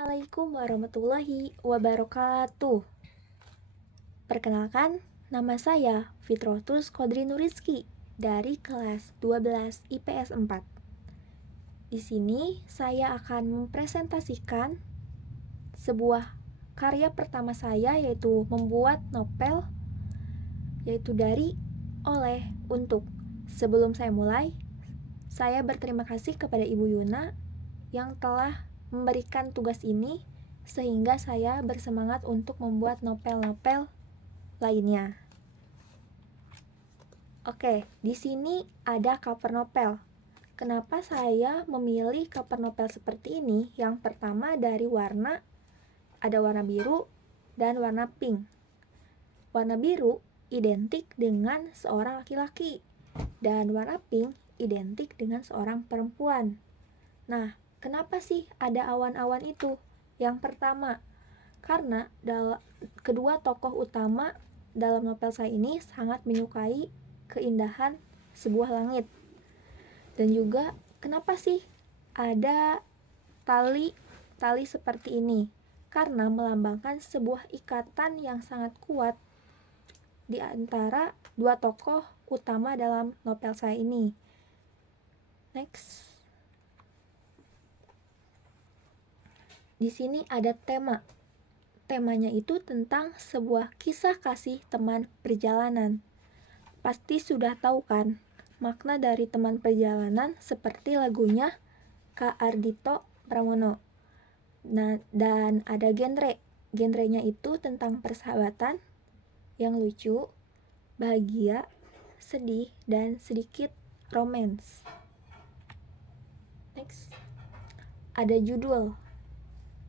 Assalamualaikum warahmatullahi wabarakatuh. Perkenalkan, nama saya Fitrotus Kodri Nurizki dari kelas 12 IPS 4. Di sini saya akan mempresentasikan sebuah karya pertama saya, yaitu membuat novel, yaitu dari, oleh, untuk. Sebelum saya mulai, saya berterima kasih kepada Ibu Yuna yang telah memberikan tugas ini sehingga saya bersemangat untuk membuat novel-novel lainnya. Oke, di sini ada cover novel. Kenapa saya memilih cover novel seperti ini? Yang pertama dari warna, ada warna biru dan warna pink. Warna biru identik dengan seorang laki-laki dan warna pink identik dengan seorang perempuan. Nah, kenapa sih ada awan-awan itu? Yang pertama, karena kedua tokoh utama dalam novel saya ini sangat menyukai keindahan sebuah langit. Dan juga, kenapa sih ada tali seperti ini? Karena melambangkan sebuah ikatan yang sangat kuat di antara dua tokoh utama dalam novel saya ini. Next. Di sini ada tema. Temanya itu tentang sebuah kisah kasih teman perjalanan. Pasti sudah tahu kan makna dari teman perjalanan seperti lagunya Kak Ardhito Pramono. Nah, dan ada genrenya itu tentang persahabatan yang lucu, bahagia, sedih, dan sedikit romance. Next. Ada judul.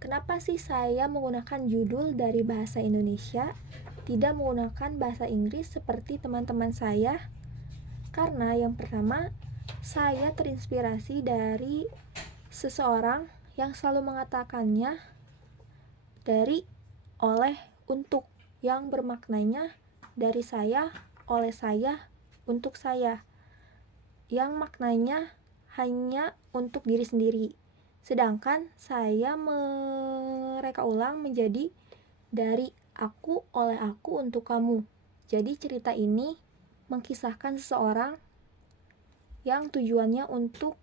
Kenapa sih saya menggunakan judul dari bahasa Indonesia, tidak menggunakan bahasa Inggris seperti teman-teman saya? Karena yang pertama, saya terinspirasi dari seseorang yang selalu mengatakannya dari, oleh, untuk, yang bermaknanya dari saya, oleh saya, untuk saya, yang maknanya hanya untuk diri sendiri. Sedangkan saya mereka ulang menjadi dari aku, oleh aku, untuk kamu. Jadi cerita ini mengkisahkan seseorang yang tujuannya untuk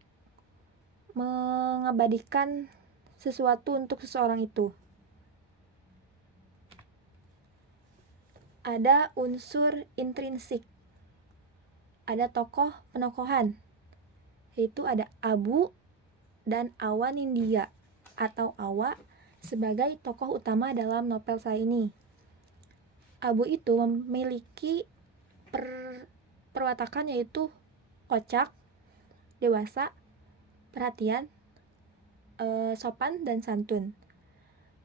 mengabadikan sesuatu untuk seseorang itu. Ada unsur intrinsik. Ada tokoh penokohan, yaitu ada Abu dan Awa Nindya atau Awa sebagai tokoh utama dalam novel saya ini. Abu itu memiliki perwatakan yaitu kocak, dewasa, perhatian, sopan dan santun.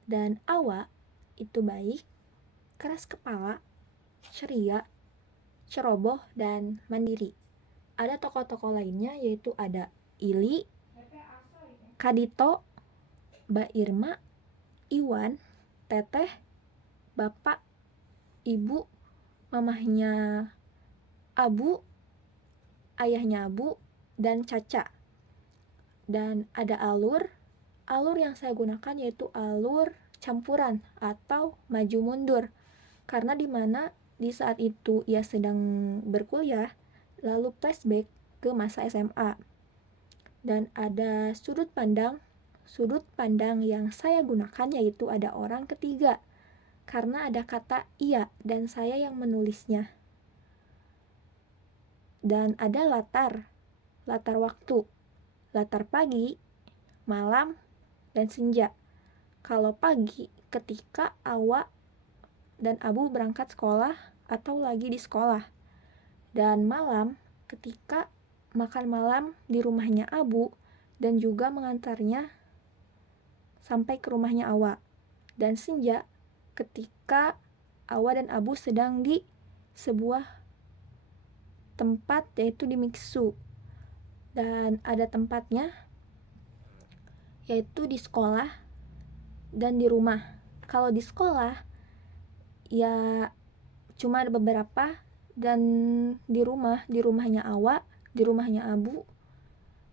Dan Awa itu baik, keras kepala, ceria, ceroboh, dan mandiri. Ada tokoh-tokoh lainnya yaitu ada Ili, Kadito, Mbak Irma, Iwan, Teteh, Bapak, Ibu, mamahnya Abu, ayahnya Abu, dan Caca. Dan ada alur yang saya gunakan yaitu alur campuran atau maju mundur, karena dimana di saat itu ia sedang berkuliah lalu flashback ke masa SMA. Dan ada sudut pandang yang saya gunakan yaitu ada orang ketiga, karena ada kata ia dan saya yang menulisnya. Dan ada latar waktu, latar pagi, malam, dan senja. Kalau pagi ketika Awa dan Abu berangkat sekolah atau lagi di sekolah, dan malam ketika makan malam di rumahnya Abu dan juga mengantarnya sampai ke rumahnya Awa, dan senja ketika Awa dan Abu sedang di sebuah tempat yaitu di Mixu. Dan ada tempatnya yaitu di sekolah dan di rumah. Kalau di sekolah ya cuma ada beberapa, dan di rumahnya Awa, di rumahnya Abu,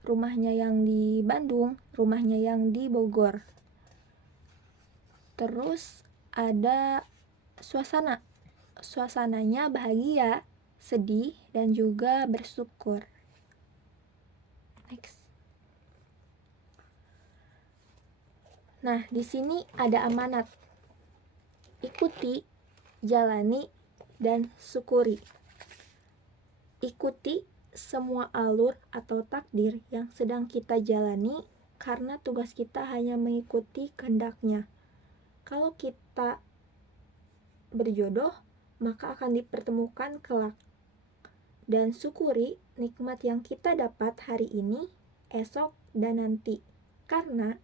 rumahnya yang di Bandung, rumahnya yang di Bogor. Terus ada suasana. Suasananya bahagia, sedih, dan juga bersyukur. Next. Nah, di sini ada amanat. Ikuti, jalani, dan syukuri. Ikuti semua alur atau takdir yang sedang kita jalani karena tugas kita hanya mengikuti kehendaknya. Kalau kita berjodoh, maka akan dipertemukan kelak. Dan syukuri nikmat yang kita dapat hari ini, esok, dan nanti. Karena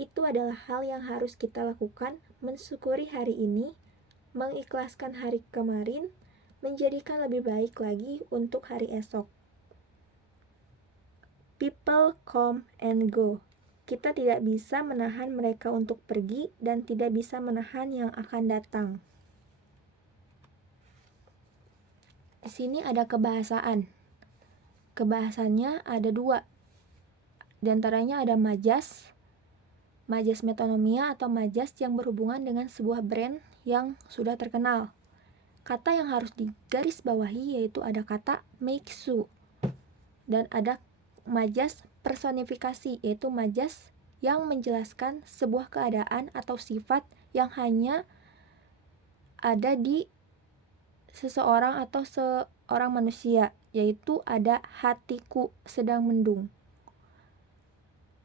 itu adalah hal yang harus kita lakukan, mensyukuri hari ini, mengikhlaskan hari kemarin, menjadikan lebih baik lagi untuk hari esok. People come and go. Kita tidak bisa menahan mereka untuk pergi dan tidak bisa menahan yang akan datang. Di sini ada kebahasaan. Kebahasannya ada 2. Di antaranya ada majas metonomia atau majas yang berhubungan dengan sebuah brand yang sudah terkenal. Kata yang harus digarisbawahi yaitu ada kata meiksu. Dan ada majas personifikasi, yaitu majas yang menjelaskan sebuah keadaan atau sifat yang hanya ada di seseorang atau seorang manusia, yaitu ada hatiku sedang mendung.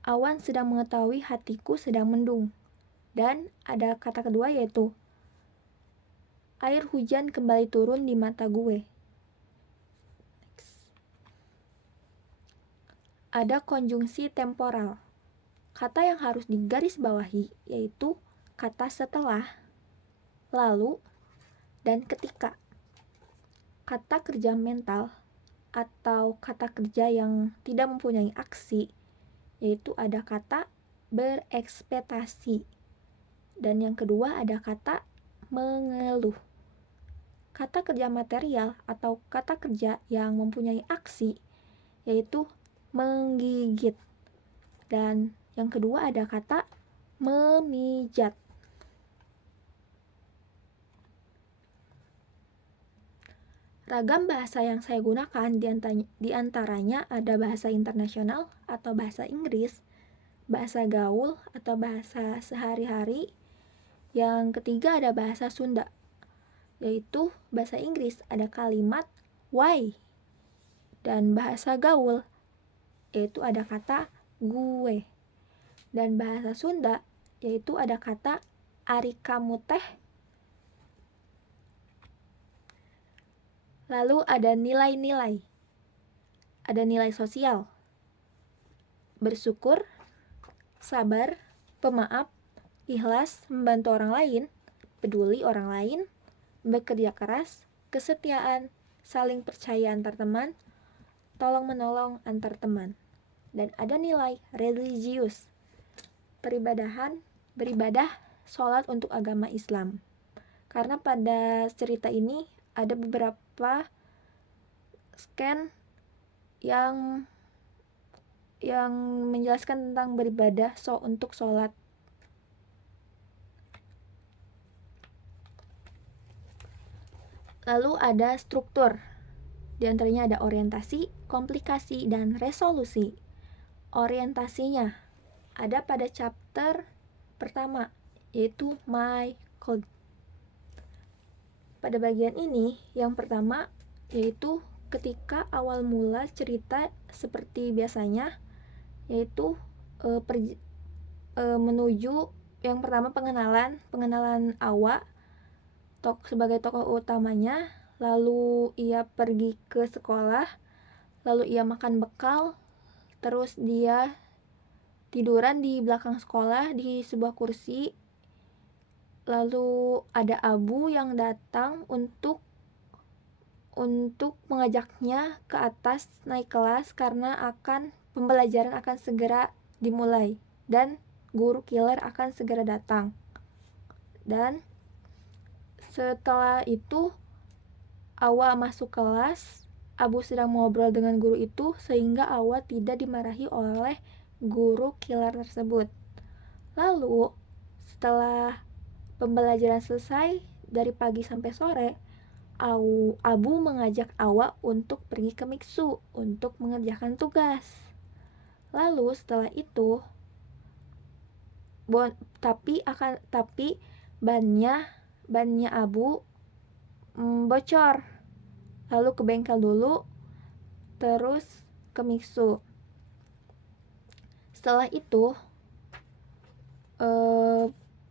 Awan sedang mengetahui hatiku sedang mendung. Dan ada kata kedua yaitu air hujan kembali turun di mata gue. Next. Ada konjungsi temporal. Kata yang harus digarisbawahi yaitu kata setelah, lalu, dan ketika. Kata kerja mental atau kata kerja yang tidak mempunyai aksi yaitu ada kata berekspektasi. Dan yang kedua ada kata mengeluh. Kata kerja material atau kata kerja yang mempunyai aksi yaitu menggigit. Dan yang kedua ada kata memijat. Ragam bahasa yang saya gunakan di antaranya ada bahasa internasional atau bahasa Inggris, bahasa gaul atau bahasa sehari-hari. Yang ketiga ada bahasa Sunda, yaitu bahasa Inggris ada kalimat why, dan bahasa gaul yaitu ada kata gue, dan bahasa Sunda yaitu ada kata ari kamu teh. Lalu ada nilai-nilai, ada nilai sosial, bersyukur, sabar, pemaaf, ikhlas, membantu orang lain, peduli orang lain, bekerja keras, kesetiaan, saling percaya antar teman, tolong-menolong antar teman. Dan ada nilai religius, beribadah, sholat untuk agama Islam. Karena pada cerita ini ada beberapa scan yang menjelaskan tentang beribadah untuk sholat. Lalu ada struktur. Di antaranya ada orientasi, komplikasi, dan resolusi. Orientasinya ada pada chapter pertama, yaitu My Code. Pada bagian ini, yang pertama yaitu ketika awal mula cerita seperti biasanya, yaitu menuju yang pertama pengenalan Awa sebagai tokoh utamanya, lalu ia pergi ke sekolah, lalu ia makan bekal, terus dia tiduran di belakang sekolah di sebuah kursi, lalu ada Abu yang datang untuk mengajaknya ke atas naik kelas karena pembelajaran akan segera dimulai dan guru killer akan segera datang. Dan setelah itu Awa masuk kelas, Abu sedang ngobrol dengan guru itu sehingga Awa tidak dimarahi oleh guru killer tersebut. Lalu setelah pembelajaran selesai dari pagi sampai sore, Abu mengajak Awa untuk pergi ke Miksu untuk mengerjakan tugas. Lalu setelah itu tapi bannya Abu bocor. Lalu ke bengkel dulu, terus ke Miksu. Setelah itu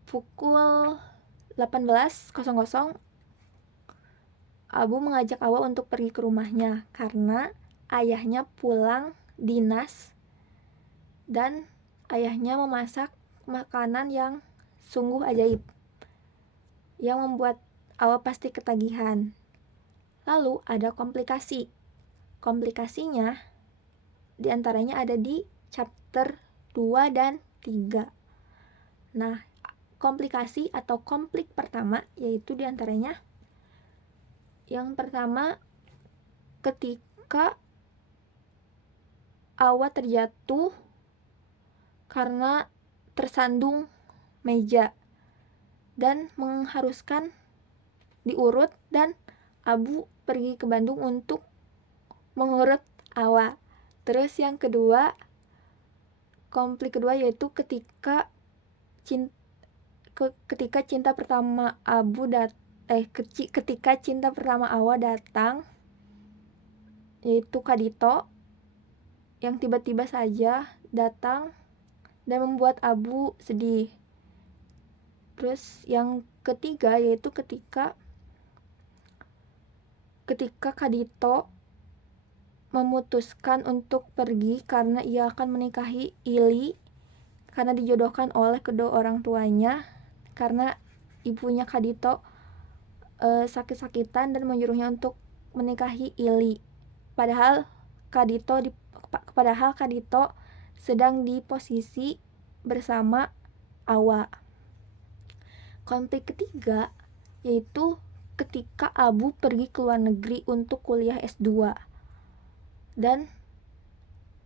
pukul 18.00 Abu mengajak Awa untuk pergi ke rumahnya karena ayahnya pulang dinas dan ayahnya memasak makanan yang sungguh ajaib yang membuat Awa pasti ketagihan. Lalu ada komplikasi. Komplikasinya diantaranya ada di chapter 2 dan 3. Nah, komplikasi atau konflik pertama yaitu diantaranya yang pertama ketika Awa terjatuh karena tersandung meja dan mengharuskan diurut dan Abu pergi ke Bandung untuk mengurut Awa. Terus yang kedua, konflik kedua yaitu ketika cinta pertama ketika cinta pertama Awa datang, yaitu Kadito yang tiba-tiba saja datang dan membuat Abu sedih. Terus yang ketiga yaitu ketika Kadito memutuskan untuk pergi karena ia akan menikahi Ili karena dijodohkan oleh kedua orang tuanya, karena ibunya Kadito sakit-sakitan dan menyuruhnya untuk menikahi Ili. Padahal Kadito sedang di posisi bersama Awa. Konflik ketiga yaitu ketika Abu pergi ke luar negeri untuk kuliah S2 dan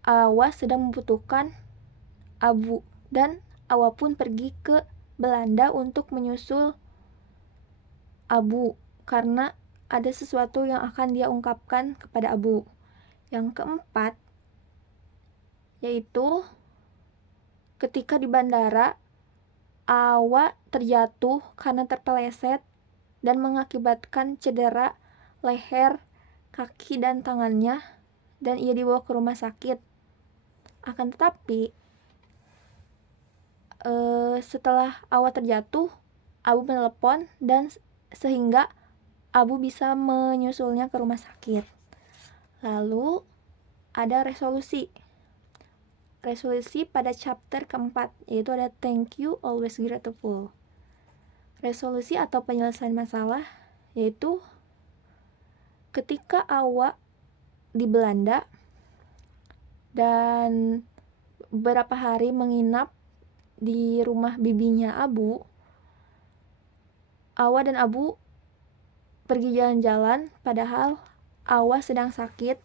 Awa sedang membutuhkan Abu, dan Awa pun pergi ke Belanda untuk menyusul Abu karena ada sesuatu yang akan dia ungkapkan kepada Abu. Yang keempat yaitu ketika di bandara Awa terjatuh karena terpeleset dan mengakibatkan cedera leher, kaki, dan tangannya, dan ia dibawa ke rumah sakit. Akan tetapi setelah Awa terjatuh, Abu menelepon dan sehingga Abu bisa menyusulnya ke rumah sakit. Lalu ada resolusi pada chapter keempat, yaitu ada thank you, always grateful. Resolusi atau penyelesaian masalah yaitu ketika Awa di Belanda dan beberapa hari menginap di rumah bibinya Abu, Awa dan Abu pergi jalan-jalan padahal Awa sedang sakit.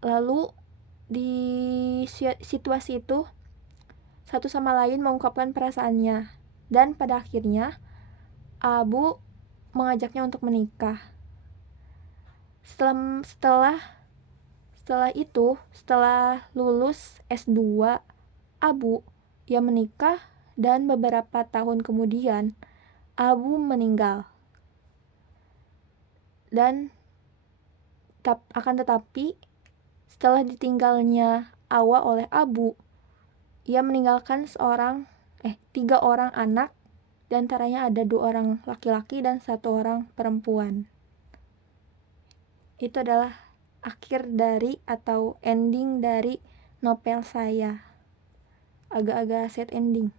Lalu di situasi itu satu sama lain mengungkapkan perasaannya, dan pada akhirnya Abu mengajaknya untuk menikah. Setelah lulus S2 Abu ia menikah, dan beberapa tahun kemudian Abu meninggal. Dan akan tetapi setelah ditinggalnya Awa oleh Abu, ia meninggalkan 3 orang anak, diantaranya ada 2 orang laki-laki dan 1 orang perempuan. Itu adalah akhir dari atau ending dari novel saya. Agak-agak sad ending.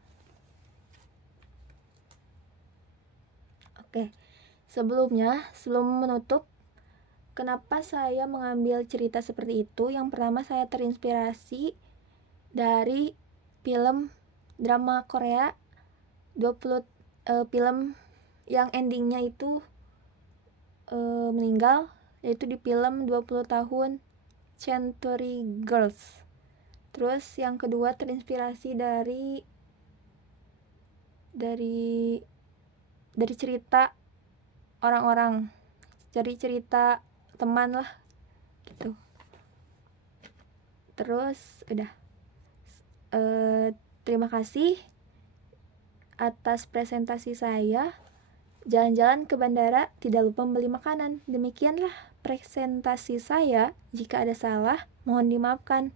Oke, sebelum menutup, kenapa saya mengambil cerita seperti itu? Yang pertama, saya terinspirasi dari film drama Korea 20 film yang endingnya itu meninggal, yaitu di film 20 tahun Century Girls. Terus yang kedua terinspirasi dari dari cerita orang-orang, dari cerita teman lah gitu. Terus udah. Terima kasih atas presentasi saya. Jalan-jalan ke bandara, tidak lupa membeli makanan. Demikianlah presentasi saya. Jika ada salah, mohon dimaafkan.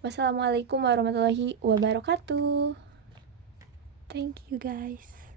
Wassalamualaikum warahmatullahi wabarakatuh. Thank you guys.